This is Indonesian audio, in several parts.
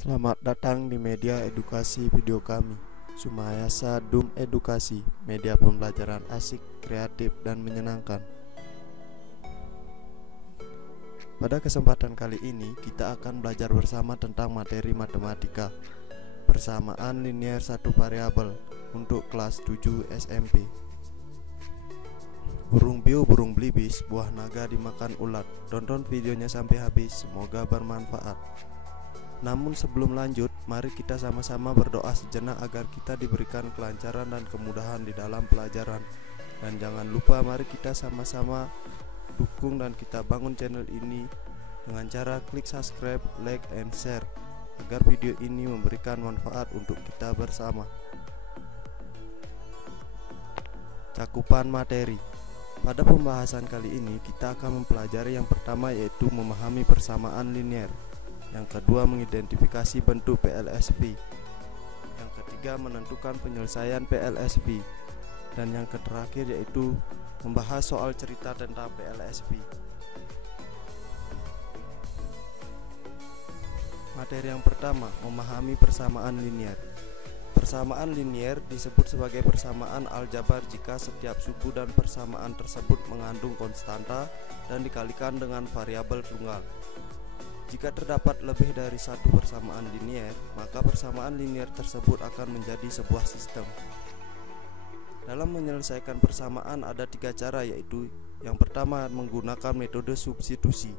Selamat datang di media edukasi video kami, Sumayasa Dum Edukasi, media pembelajaran asik, kreatif, dan menyenangkan. Pada kesempatan kali ini, kita akan belajar bersama tentang materi matematika, persamaan linier satu variabel untuk kelas 7 SMP. Burung piu, burung belibis, buah naga dimakan ulat. Tonton videonya sampai habis, semoga bermanfaat. Namun sebelum lanjut, mari kita sama-sama berdoa sejenak agar kita diberikan kelancaran dan kemudahan di dalam pelajaran. Dan jangan lupa mari kita sama-sama dukung dan kita bangun channel ini dengan cara klik subscribe, like, and share agar video ini memberikan manfaat untuk kita bersama. Cakupan materi. Pada pembahasan kali ini kita akan mempelajari yang pertama, yaitu memahami persamaan linier. Yang kedua, mengidentifikasi bentuk PLSV. Yang ketiga, menentukan penyelesaian PLSV. Dan yang terakhir yaitu membahas soal cerita tentang PLSV. Materi yang pertama, memahami persamaan linier. Persamaan linier disebut sebagai persamaan aljabar jika setiap suku dan persamaan tersebut mengandung konstanta dan dikalikan dengan variabel tunggal. Jika terdapat lebih dari satu persamaan linier, maka persamaan linier tersebut akan menjadi sebuah sistem. Dalam menyelesaikan persamaan ada tiga cara, yaitu yang pertama menggunakan metode substitusi,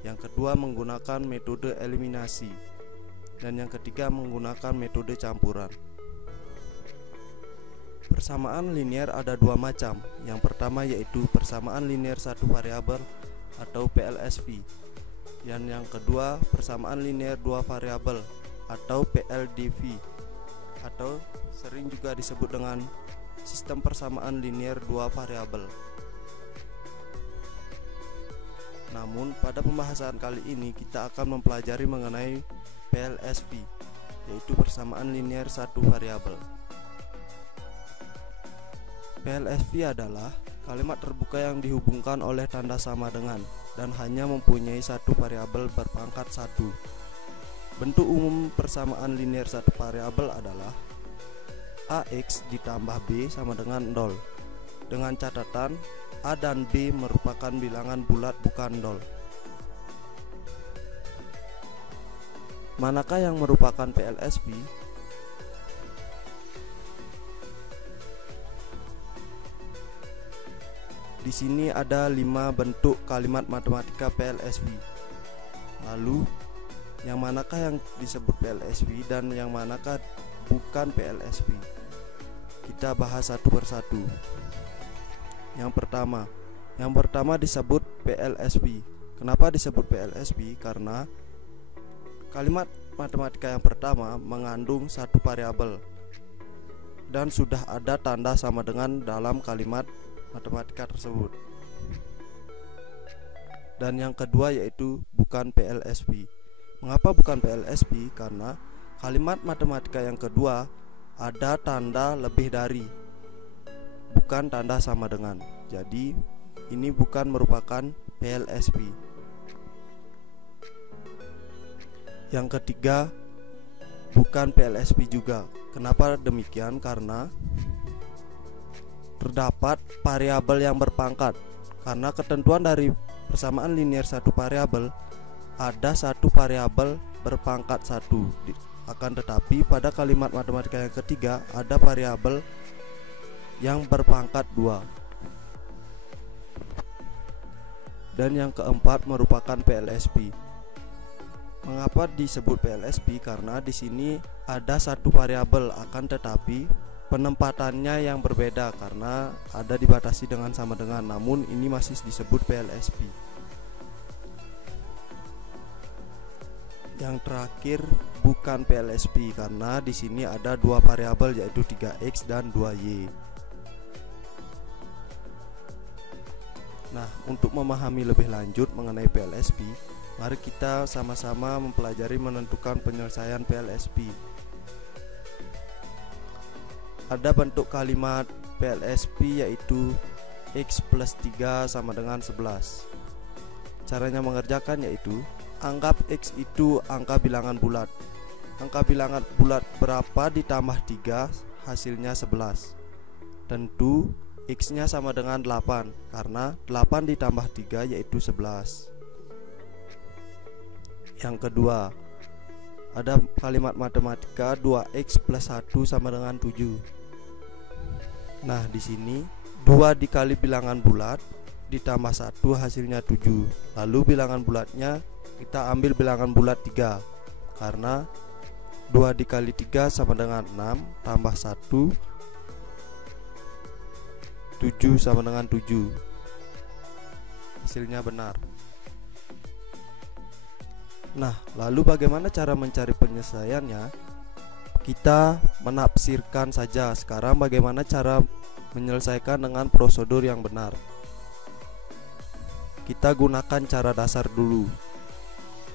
yang kedua menggunakan metode eliminasi, dan yang ketiga menggunakan metode campuran. Persamaan linier ada dua macam. Yang pertama yaitu persamaan linier satu variabel atau PLSV. Yang kedua persamaan linier dua variabel atau PLDV, atau sering juga disebut dengan sistem persamaan linier dua variabel. Namun pada pembahasan kali ini kita akan mempelajari mengenai PLSV, yaitu persamaan linier satu variabel. PLSV adalah kalimat terbuka yang dihubungkan oleh tanda sama dengan dan hanya mempunyai satu variabel berpangkat 1. Bentuk umum persamaan linier satu variabel adalah AX ditambah B sama dengan 0, dengan catatan A dan B merupakan bilangan bulat bukan 0. Manakah yang merupakan PLSV? Di sini ada 5 bentuk kalimat matematika PLSV. Lalu, yang manakah yang disebut PLSV dan yang manakah bukan PLSV? Kita bahas satu persatu. Yang pertama disebut PLSV. Kenapa disebut PLSV? Karena kalimat matematika yang pertama mengandung satu variabel dan sudah ada tanda sama dengan dalam kalimat matematika tersebut. Dan yang kedua yaitu bukan PLSV. Mengapa bukan PLSV? Karena kalimat matematika yang kedua ada tanda lebih dari, bukan tanda sama dengan. Jadi ini bukan merupakan PLSV. Yang ketiga bukan PLSV juga. Kenapa demikian? Karena terdapat variabel yang berpangkat. Karena ketentuan dari persamaan linier satu variabel, ada satu variabel berpangkat 1. Akan tetapi pada kalimat matematika yang ketiga ada variabel yang berpangkat 2. Dan yang keempat merupakan PLSV. Mengapa disebut PLSV? Karena di sini ada satu variabel, akan tetapi penempatannya yang berbeda karena ada dibatasi dengan sama dengan, namun ini masih disebut PLSV. Yang terakhir bukan PLSV karena di sini ada dua variabel, yaitu 3x dan 2y. Nah, untuk memahami lebih lanjut mengenai PLSV, mari kita sama-sama mempelajari menentukan penyelesaian PLSV. Ada bentuk kalimat PLSV yaitu x plus 3 sama dengan 11. Caranya mengerjakan yaitu anggap x itu angka bilangan bulat angka bilangan bulat berapa ditambah 3 hasilnya 11. Tentu X nya sama dengan 8 karena 8 ditambah 3 yaitu 11. Yang kedua, ada kalimat matematika 2X plus 1 sama dengan 7. Nah, di sini 2 dikali bilangan bulat ditambah 1 hasilnya 7. Lalu bilangan bulatnya kita ambil bilangan bulat 3 karena 2 dikali 3 sama dengan 6 tambah 1 7 sama dengan 7. Hasilnya benar. Nah, lalu bagaimana cara mencari penyelesaiannya? Kita menafsirkan saja. Sekarang bagaimana cara menyelesaikan dengan prosedur yang benar? Kita gunakan cara dasar dulu.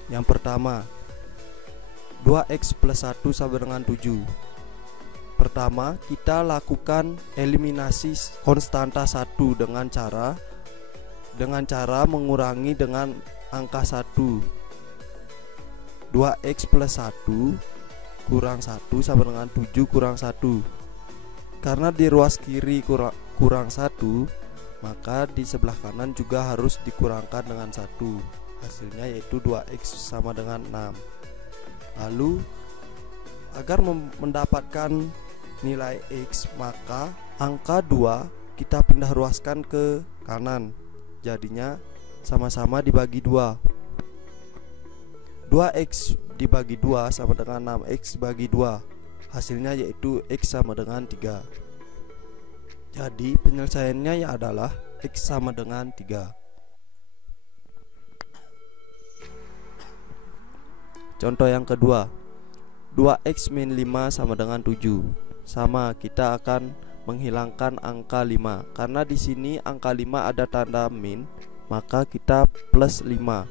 Yang pertama, 2X plus 1 sama dengan 7. Pertama, kita lakukan eliminasi konstanta 1 dengan cara mengurangi dengan angka 1. 2X plus 1 kurang 1 sama dengan 7 kurang 1. Karena di ruas kiri kurang 1, maka di sebelah kanan juga harus dikurangkan dengan 1. Hasilnya yaitu 2X sama dengan 6. Lalu agar mendapatkan nilai X, maka angka 2 kita pindah ruaskan ke kanan. Jadinya sama-sama dibagi 2. 2X dibagi 2 sama dengan 6X bagi 2. Hasilnya yaitu X sama dengan 3. Jadi penyelesaiannya adalah X sama dengan 3. Contoh yang kedua, 2X min 5 sama dengan 7. Sama, kita akan menghilangkan angka 5. Karena di sini angka 5 ada tanda min, maka kita plus 5.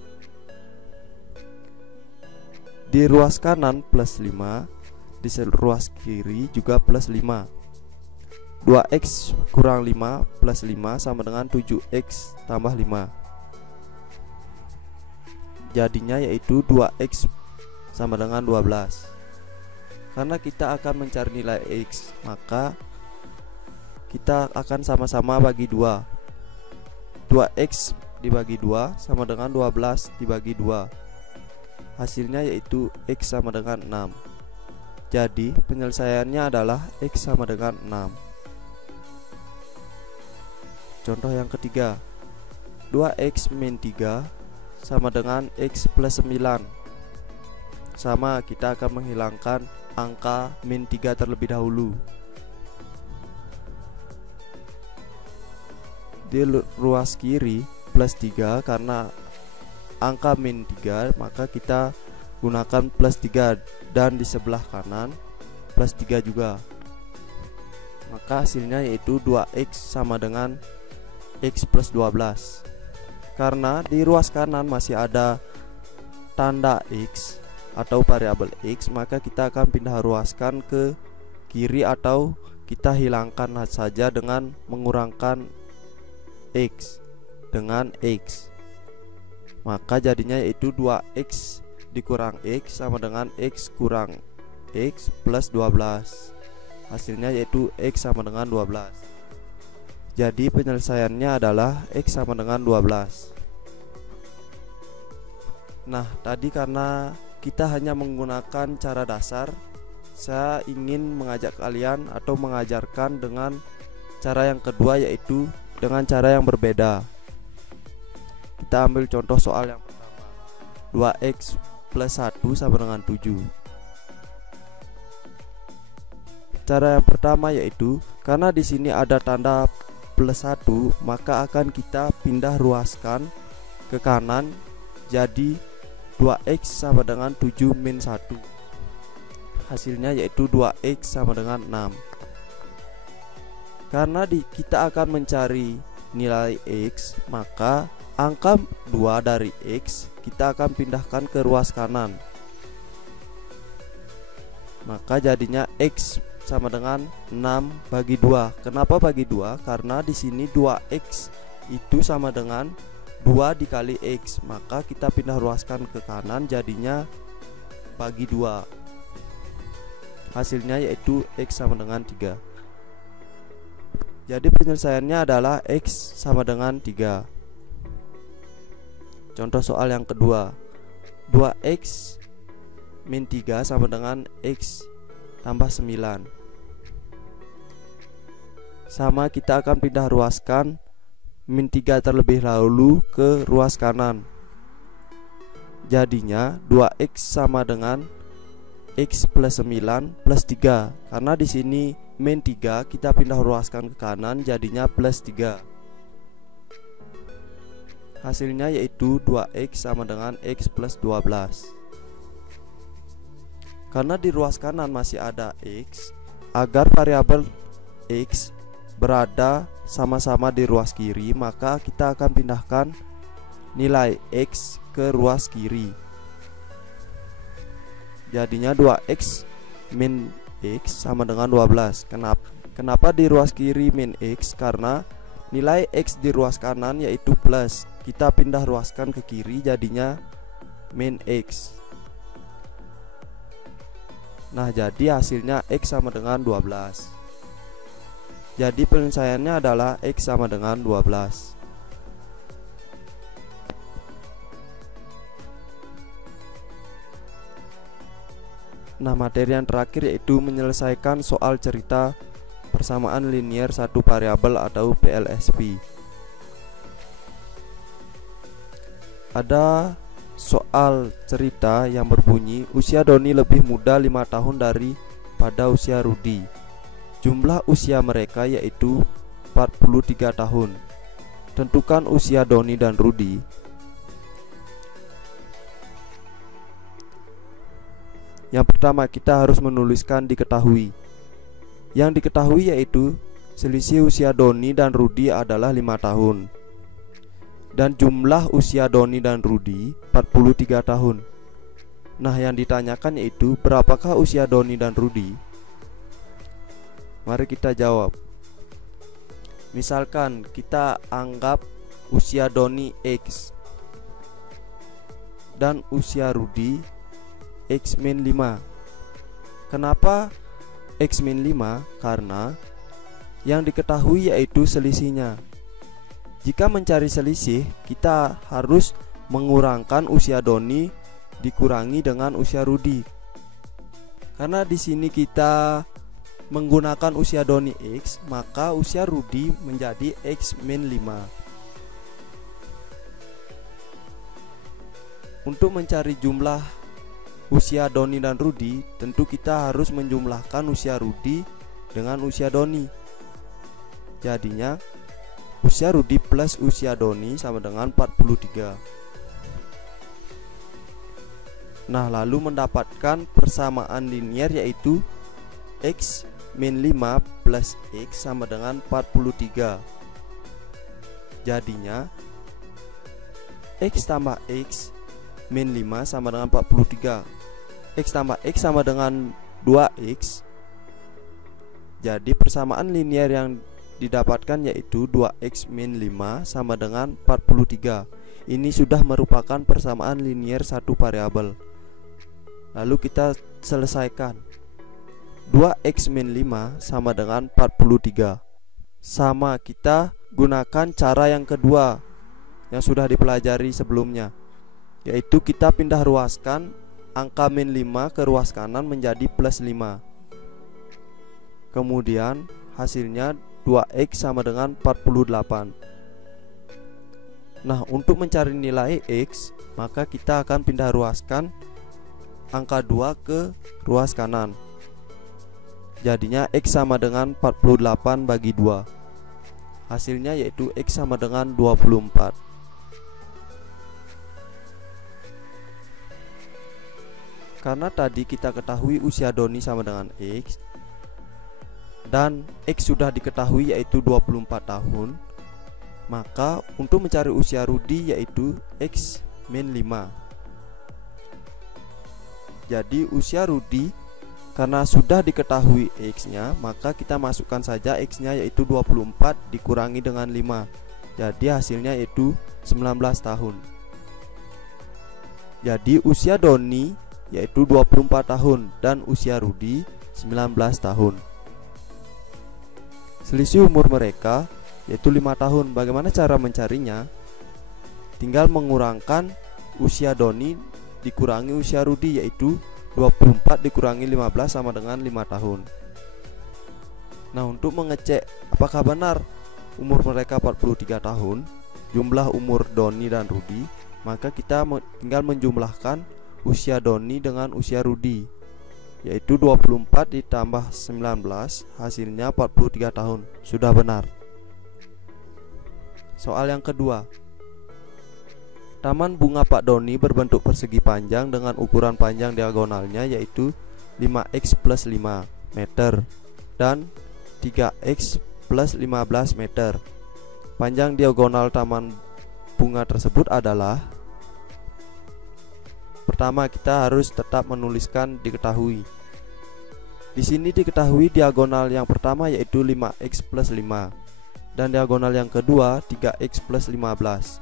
Di ruas kanan plus 5, di ruas kiri juga plus 5. 2X kurang 5 plus 5 sama dengan 7X tambah 5. Jadinya yaitu 2X sama dengan 12. Karena kita akan mencari nilai X, maka kita akan sama-sama bagi 2. 2X dibagi 2 sama dengan 12 dibagi 2. Hasilnya yaitu X sama dengan 6. Jadi penyelesaiannya adalah X sama dengan 6. Contoh yang ketiga, 2X min 3 sama dengan X plus 9. Sama, kita akan menghilangkan angka min 3 terlebih dahulu. Di ruas kiri plus 3, karena angka min 3 maka kita gunakan plus 3. Dan di sebelah kanan plus 3 juga. Maka hasilnya yaitu 2X sama dengan X plus 12. Karena di ruas kanan masih ada tanda X atau variabel X, maka kita akan pindah ruaskan ke kiri atau kita hilangkan saja dengan mengurangkan X dengan X. Maka jadinya yaitu 2X dikurang X sama dengan X kurang X plus 12. Hasilnya yaitu X sama dengan 12. Jadi penyelesaiannya adalah X sama dengan 12. Nah, tadi karena kita hanya menggunakan cara dasar, saya ingin mengajak kalian atau mengajarkan dengan cara yang kedua, yaitu dengan cara yang berbeda. Kita ambil contoh soal yang pertama, 2X plus 1 sama dengan 7. Cara yang pertama yaitu karena di sini ada tanda plus 1, maka akan kita pindah ruaskan ke kanan. Jadi 2X sama dengan 7 min 1. Hasilnya yaitu 2X sama dengan 6. Karena kita akan mencari nilai X, maka angka 2 dari X kita akan pindahkan ke ruas kanan. Maka jadinya X sama dengan 6 bagi 2. Kenapa bagi 2? Karena di sini 2X itu sama dengan 2 dikali X, maka kita pindah ruaskan ke kanan, jadinya bagi 2. Hasilnya yaitu X sama dengan 3. Jadi penyelesaiannya adalah X sama dengan 3. Contoh soal yang kedua, 2X min 3 sama dengan X tambah 9. Sama, kita akan pindah ruaskan min 3 terlebih dahulu ke ruas kanan. Jadinya 2X sama dengan X plus 9 plus 3. Karena di sini min 3 kita pindah ruaskan ke kanan, jadinya plus 3. Hasilnya yaitu 2X sama dengan X plus 12. Karena di ruas kanan masih ada X, agar variabel X berada sama-sama di ruas kiri, maka kita akan pindahkan nilai X ke ruas kiri. Jadinya 2X min X sama dengan 12. Kenapa di ruas kiri min X? Karena nilai X di ruas kanan yaitu plus, kita pindah ruaskan ke kiri, jadinya min X. Nah, jadi hasilnya X sama dengan 12. Jadi penyelesaiannya adalah X sama dengan 12. Nah, materi yang terakhir yaitu menyelesaikan soal cerita persamaan linier satu variabel atau PLSP. Ada soal cerita yang berbunyi usia Doni lebih muda 5 tahun daripada usia Rudi. Jumlah usia mereka yaitu 43 tahun. Tentukan usia Doni dan Rudi. Yang pertama, kita harus menuliskan diketahui. Yang diketahui yaitu selisih usia Doni dan Rudi adalah 5 tahun. Dan jumlah usia Doni dan Rudi 43 tahun. Nah, yang ditanyakan yaitu berapakah usia Doni dan Rudi? Mari kita jawab. Misalkan kita anggap usia Doni X dan usia Rudi X min 5. Kenapa X min 5? Karena yang diketahui yaitu selisihnya. Jika mencari selisih, kita harus mengurangkan usia Doni dikurangi dengan usia Rudi. Karena di sini kita menggunakan usia Doni X, maka usia Rudi menjadi X min 5. Untuk mencari jumlah usia Doni dan Rudi, tentu kita harus menjumlahkan usia Rudi dengan usia Doni. Jadinya usia Rudi plus usia Doni sama dengan 43. Nah, lalu mendapatkan persamaan linier yaitu X min 5 plus X sama dengan 43. Jadinya X tambah X min 5 sama dengan 43. X tambah X sama dengan 2X. Jadi persamaan linier yang didapatkan yaitu 2X min 5 sama dengan 43. Ini sudah merupakan persamaan linier satu variabel. Lalu kita selesaikan. 2X min 5 sama dengan 43. Sama, kita gunakan cara yang kedua yang sudah dipelajari sebelumnya, yaitu kita pindah ruaskan angka min 5 ke ruas kanan menjadi plus 5. Kemudian hasilnya 2X sama dengan 48. Nah, untuk mencari nilai X, maka kita akan pindah ruaskan angka 2 ke ruas kanan. Jadinya X sama dengan 48 bagi 2. Hasilnya yaitu X sama dengan 24. Karena tadi kita ketahui usia Doni sama dengan X dan X sudah diketahui yaitu 24 tahun, maka untuk mencari usia Rudi yaitu X min 5. Jadi usia Rudi karena sudah diketahui X nya, maka kita masukkan saja X nya yaitu 24 dikurangi dengan 5. Jadi hasilnya yaitu 19 tahun. Jadi usia Doni yaitu 24 tahun dan usia Rudi 19 tahun. Selisih umur mereka yaitu 5 tahun. Bagaimana cara mencarinya? Tinggal mengurangkan usia Doni dikurangi usia Rudi, yaitu 24 dikurangi 15 sama dengan 5 tahun. Nah, untuk mengecek apakah benar umur mereka 43 tahun, jumlah umur Doni dan Rudi, maka kita tinggal menjumlahkan usia Doni dengan usia Rudi, yaitu 24 ditambah 19, hasilnya 43 tahun. Sudah benar. Soal yang kedua. Taman bunga Pak Doni berbentuk persegi panjang dengan ukuran panjang diagonalnya yaitu 5x plus 5 meter dan 3x plus 15 meter. Panjang diagonal taman bunga tersebut adalah, pertama kita harus tetap menuliskan diketahui. Di sini diketahui diagonal yang pertama yaitu 5x plus 5 dan diagonal yang kedua 3x plus 15.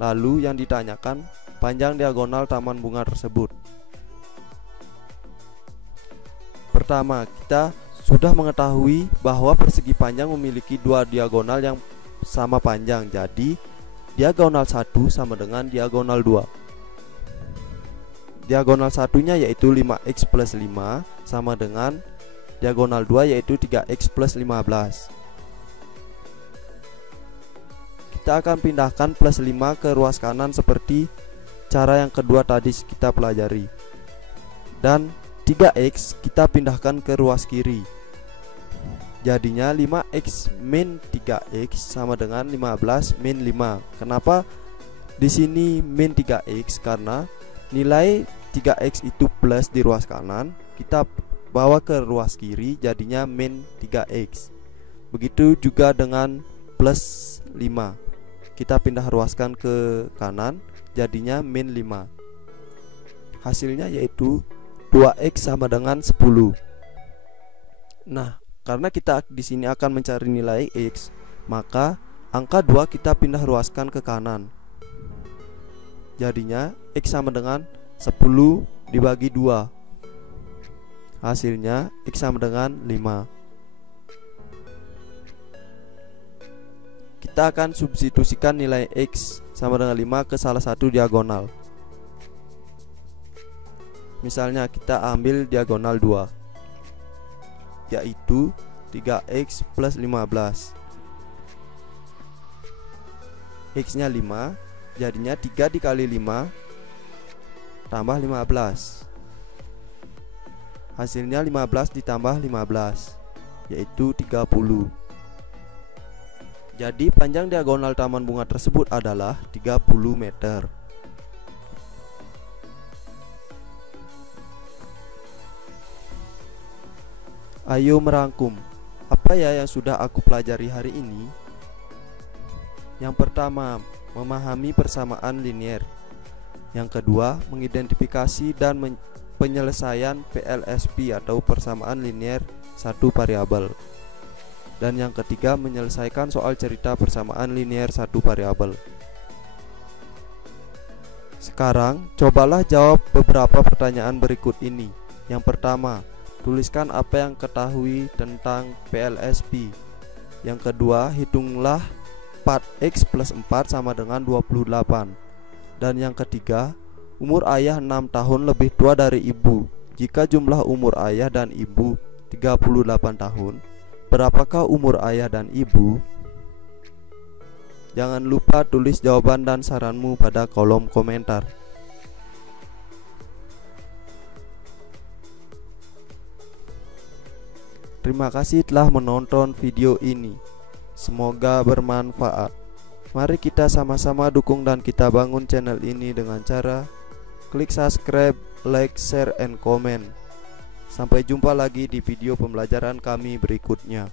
Lalu yang ditanyakan panjang diagonal taman bunga tersebut. Pertama, kita sudah mengetahui bahwa persegi panjang memiliki dua diagonal yang sama panjang. Jadi diagonal 1 sama dengan diagonal 2. Diagonal satunya yaitu 5x plus 5 sama dengan diagonal 2 yaitu 3x plus 15. Kita akan pindahkan plus 5 ke ruas kanan seperti cara yang kedua tadi kita pelajari. Dan 3x kita pindahkan ke ruas kiri. Jadinya 5x min 3x sama dengan 15 min 5. Kenapa di sini min 3x? Karena nilai 3x itu plus di ruas kanan, kita bawa ke ruas kiri jadinya min 3x. Begitu juga dengan plus 5. Kita pindah ruaskan ke kanan jadinya min 5. Hasilnya yaitu 2x sama dengan 10. Nah, karena kita di sini akan mencari nilai x, maka angka 2 kita pindah ruaskan ke kanan. Jadinya x sama dengan 10 dibagi 2. Hasilnya x sama dengan 5. Kita akan substitusikan nilai x sama dengan 5 ke salah satu diagonal. Misalnya kita ambil diagonal 2, yaitu 3x plus 15. X nya 5, jadinya 3 dikali 5 tambah 15. Hasilnya 15 ditambah 15 yaitu 30. Jadi panjang diagonal taman bunga tersebut adalah 30 meter. Ayo merangkum. Apa ya yang sudah aku pelajari hari ini? Yang pertama, memahami persamaan linier. Yang kedua, mengidentifikasi dan penyelesaian PLSP atau persamaan linier satu variabel. Dan yang ketiga, menyelesaikan soal cerita persamaan linier satu variabel. Sekarang, cobalah jawab beberapa pertanyaan berikut ini. Yang pertama, tuliskan apa yang ketahui tentang PLSP. Yang kedua, hitunglah 4x plus 4 sama dengan 28. Dan yang ketiga, umur ayah 6 tahun lebih tua dari ibu. Jika jumlah umur ayah dan ibu 38 tahun, berapakah umur ayah dan ibu? Jangan lupa tulis jawaban dan saranmu pada kolom komentar. Terima kasih telah menonton video ini. Semoga bermanfaat. Mari kita sama-sama dukung dan kita bangun channel ini dengan cara klik subscribe, like, share, and comment. Sampai jumpa lagi di video pembelajaran kami berikutnya.